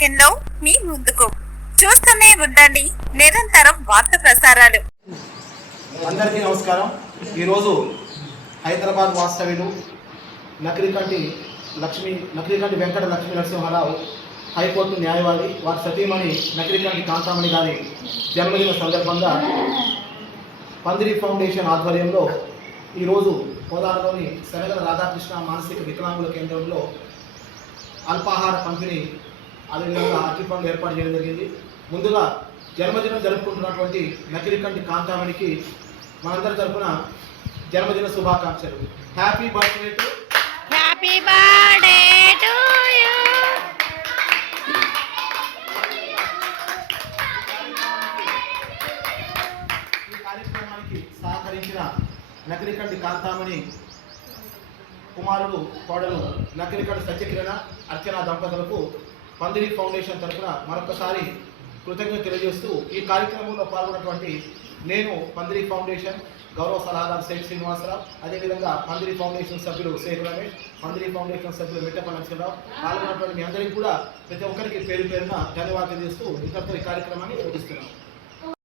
సెకండ్లో మీ ముందుకు. చూస్తూనే ఉండండి నిరంతరం వార్త ప్రసారాలు. అందరికీ నమస్కారం. ఈరోజు హైదరాబాద్ వాస్తవ్యులు నకిరికంటి వెంకట లక్ష్మీ నరసింహారావు హైకోర్టు న్యాయవాది వారి సతీమణి నకిరికంటి కాంతామణి గారి జన్మదిన సందర్భంగా పందిరి ఫౌండేషన్ ఆధ్వర్యంలో ఈరోజు కోదాడలోని శనగల రాధాకృష్ణ మానసిక వికలాంగుల కేంద్రంలో అల్పాహార పంపిణీ అదేవిధంగా అరటి పండ్లు ఏర్పాటు చేయడం జరిగింది. ముందుగా జన్మదినం జరుపుకుంటున్నటువంటి నకిరికంటి కాంతామణికి మనందరి తరఫున జన్మదిన శుభాకాంక్షలు. Happy birthday to you. ఈ కార్యక్రమానికి సహకరించిన నకిరికంటి కాంతామణి కుమారుడు కోడలు నకిరికంటి సత్యకిరణ అర్చన దంపతులకు పందిరి ఫౌండేషన్ తరఫున మరొకసారి కృతజ్ఞత తెలియజేస్తూ ఈ కార్యక్రమంలో పాల్గొన్నటువంటి నేను పందిరి ఫౌండేషన్ గౌరవ సలహాదారు శేఖ్ శ్రీనివాసరావు, అదేవిధంగా పందిరి ఫౌండేషన్ సభ్యులు శేఖ్ రమేష్, పందిరి ఫౌండేషన్ సభ్యులు మిట్టపల్లి నరసింహరావు పాల్గొన్నటువంటి మీ అందరికీ కూడా ప్రతి ఒక్కరికి పేరు పేరున ధన్యవాదాలు చేస్తూ ఇంతటితో ఈ కార్యక్రమాన్ని ముగిస్తున్నాను.